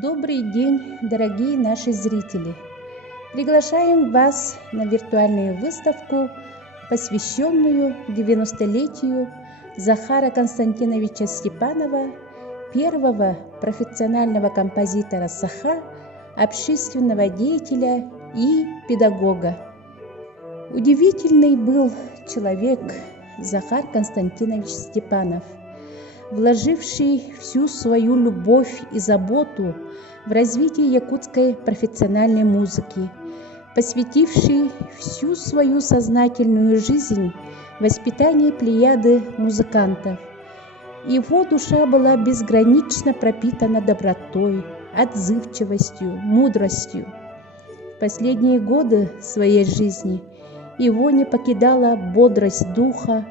Добрый день, дорогие наши зрители! Приглашаем вас на виртуальную выставку, посвященную 90-летию Захара Константиновича Степанова, первого профессионального композитора Саха, общественного деятеля и педагога. Удивительный был человек Захар Константинович Степанов, вложивший всю свою любовь и заботу в развитие якутской профессиональной музыки, посвятивший всю свою сознательную жизнь воспитанию плеяды музыкантов. Его душа была безгранично пропитана добротой, отзывчивостью, мудростью. В последние годы своей жизни его не покидала бодрость духа,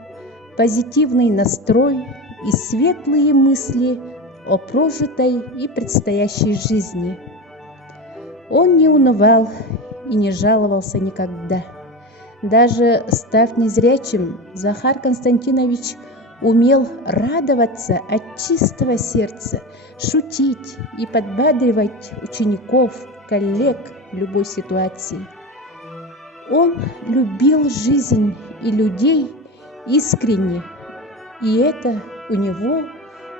позитивный настрой и светлые мысли о прожитой и предстоящей жизни. Он не унывал и не жаловался никогда. Даже став незрячим, Захар Константинович умел радоваться от чистого сердца, шутить и подбадривать учеников, коллег в любой ситуации. Он любил жизнь и людей искренне, и это у него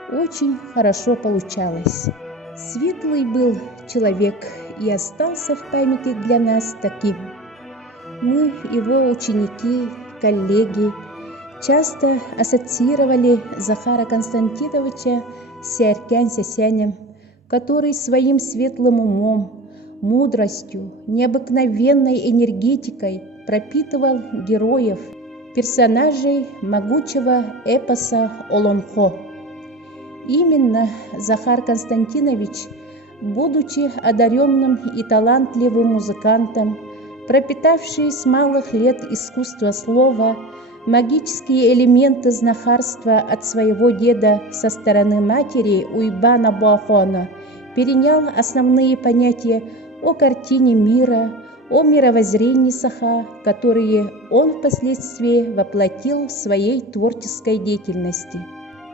очень хорошо получалось. Светлый был человек и остался в памяти для нас таким. Мы, его ученики, коллеги, часто ассоциировали Захара Константиновича с Сиаркян Сясянем, который своим светлым умом, мудростью, необыкновенной энергетикой пропитывал героев, персонажей могучего эпоса Олонхо. Именно Захар Константинович, будучи одаренным и талантливым музыкантом, пропитавший с малых лет искусство слова, магические элементы знахарства от своего деда со стороны матери Уйбана Буахона, перенял основные понятия о картине мира, о мировоззрении Саха, которые он впоследствии воплотил в своей творческой деятельности.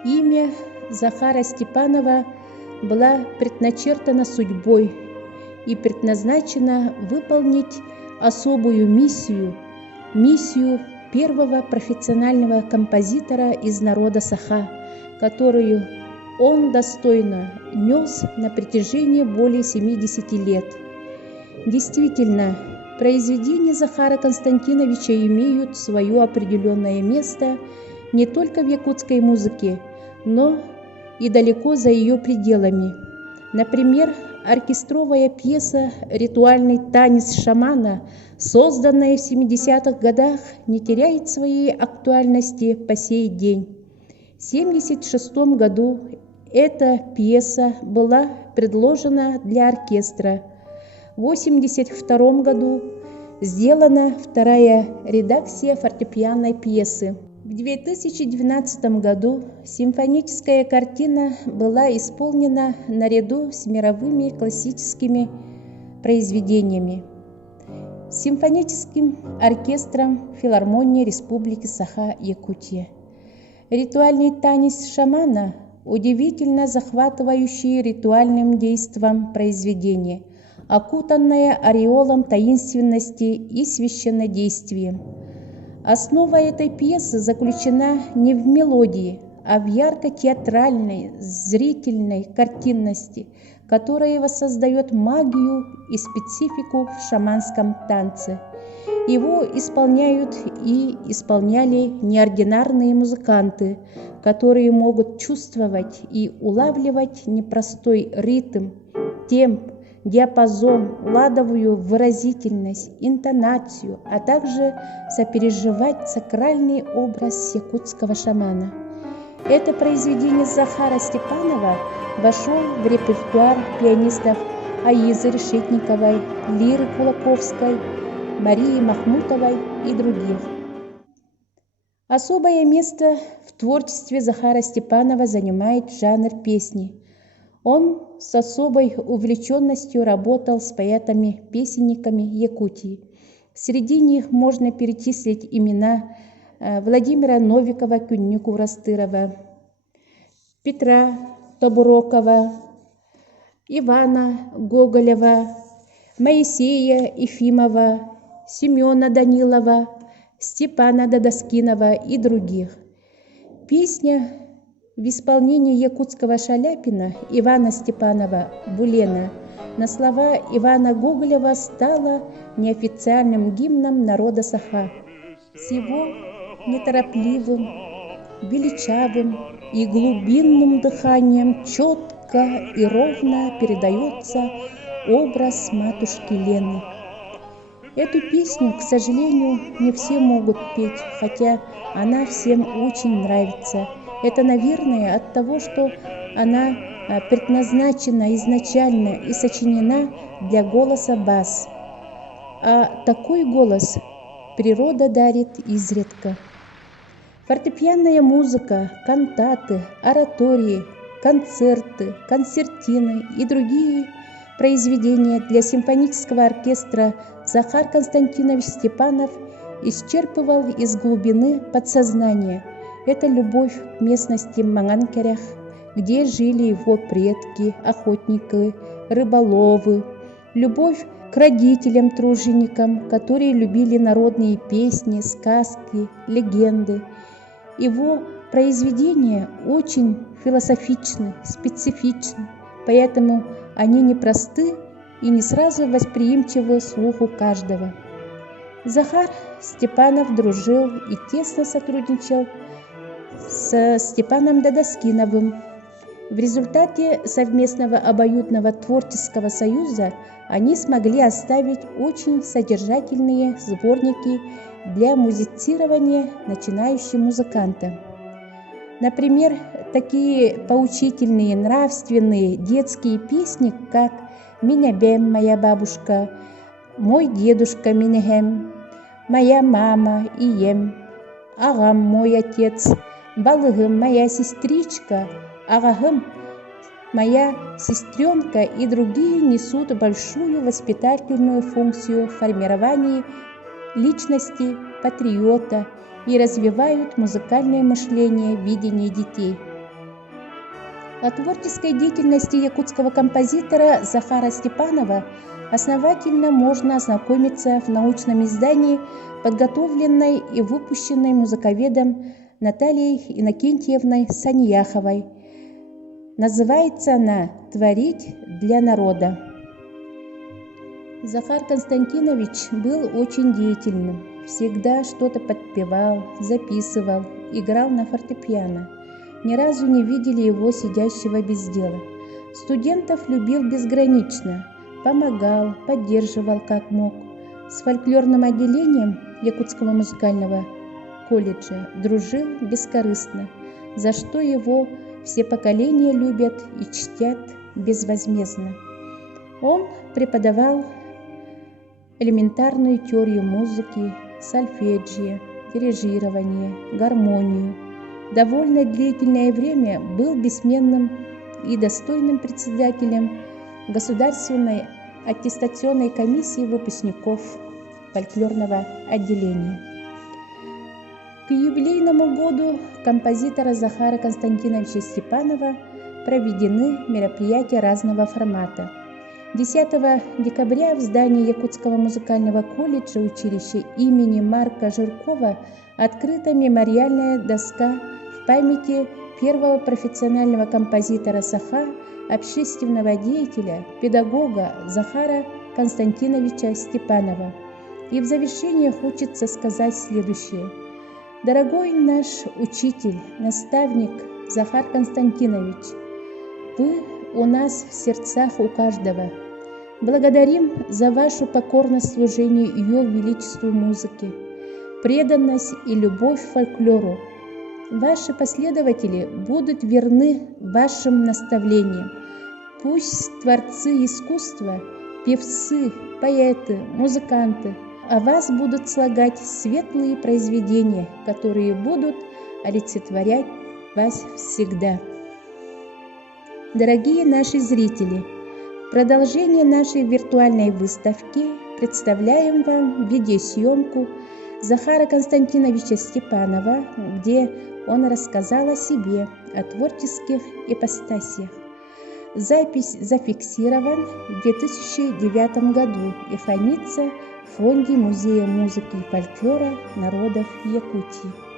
Имя Захара Степанова было предначертано судьбой и предназначено выполнить особую миссию первого профессионального композитора из народа Саха, которую он достойно нес на протяжении более 70 лет. Действительно, произведения Захара Константиновича имеют свое определенное место не только в якутской музыке, но и далеко за ее пределами. Например, оркестровая пьеса «Ритуальный танец шамана», созданная в 70-х годах, не теряет своей актуальности по сей день. В 1976 году эта пьеса была предложена для оркестра. В 1982 году сделана вторая редакция фортепианной пьесы. В 2012 году симфоническая картина была исполнена наряду с мировыми классическими произведениями симфоническим оркестром филармонии Республики Саха-Якутия. Ритуальный танец шамана – удивительно захватывающий ритуальным действом произведение, окутанное ореолом таинственности и священнодействием. Основа этой пьесы заключена не в мелодии, а в ярко-театральной, зрительной картинности, которая воссоздает магию и специфику в шаманском танце. Его исполняют и исполняли неординарные музыканты, которые могут чувствовать и улавливать непростой ритм, темп, диапазон, ладовую выразительность, интонацию, а также сопереживать сакральный образ якутского шамана. Это произведение Захара Степанова вошло в репертуар пианистов Аизы Решетниковой, Лиры Кулаковской, Марии Махмутовой и других. Особое место в творчестве Захара Степанова занимает жанр песни. Он с особой увлеченностью работал с поэтами-песенниками Якутии. Среди них можно перечислить имена Владимира Новикова, Кюннику Растырова, Петра Табурокова, Ивана Гоголева, Моисея Ефимова, Семена Данилова, Степана Дадоскинова и других. Песня в исполнении якутского Шаляпина Ивана Степанова «Булена» на слова Ивана Гоголева стала неофициальным гимном народа Саха. С его неторопливым, величавым и глубинным дыханием четко и ровно передается образ матушки Лены. Эту песню, к сожалению, не все могут петь, хотя она всем очень нравится. Это, наверное, от того, что она предназначена изначально и сочинена для голоса бас. А такой голос природа дарит изредка. Фортепианная музыка, кантаты, оратории, концерты, концертины и другие произведения для симфонического оркестра Захар Константинович Степанов исчерпывал из глубины подсознания. Это любовь к местности Манганкерях, где жили его предки, охотники, рыболовы, любовь к родителям-труженикам, которые любили народные песни, сказки, легенды. Его произведения очень философичны, специфичны, поэтому они непросты и не сразу восприимчивы слуху каждого. Захар Степанов дружил и тесно сотрудничал с Степаном Дадоскиновым. В результате совместного обоюдного творческого союза они смогли оставить очень содержательные сборники для музицирования начинающего музыканта. Например, такие поучительные, нравственные детские песни, как «Минябем, моя бабушка», «Мой дедушка Минегем», «Моя мама Ием», «Агам, мой отец», «Балыгым, моя сестричка», «Агагым, моя сестренка» и другие несут большую воспитательную функцию в формировании личности патриота и развивают музыкальное мышление, видение детей. О творческой деятельности якутского композитора Захара Степанова основательно можно ознакомиться в научном издании, подготовленной и выпущенной музыковедом Натальей Иннокентьевной Саньяховой. Называется она «Творить для народа». Захар Константинович был очень деятельным, всегда что-то подпевал, записывал, играл на фортепиано. Ни разу не видели его сидящего без дела. Студентов любил безгранично, помогал, поддерживал как мог. С фольклорным отделением Якутского музыкального колледжа дружил бескорыстно, за что его все поколения любят и чтят безвозмездно. Он преподавал элементарную теорию музыки, сольфеджио, дирижирование, гармонию. Довольно длительное время был бессменным и достойным председателем Государственной аттестационной комиссии выпускников фольклорного отделения. К юбилейному году композитора Захара Константиновича Степанова проведены мероприятия разного формата. 10 декабря в здании Якутского музыкального колледжа училища имени Марка Жиркова открыта мемориальная доска в памяти первого профессионального композитора Саха, общественного деятеля, педагога Захара Константиновича Степанова. И в завершение хочется сказать следующее. Дорогой наш учитель, наставник Захар Константинович, вы у нас в сердцах у каждого. Благодарим за вашу покорность служению Ее Величеству музыки, преданность и любовь к фольклору. Ваши последователи будут верны вашим наставлениям. Пусть творцы искусства, певцы, поэты, музыканты о вас будут слагать светлые произведения, которые будут олицетворять вас всегда. Дорогие наши зрители, в продолжение нашей виртуальной выставки представляем вам видеосъемку Захара Константиновича Степанова, где он рассказал о себе, о творческих ипостасях. Запись зафиксирован в 2009 году и хранится в фонде Музея музыки и фольклора народов Якутии.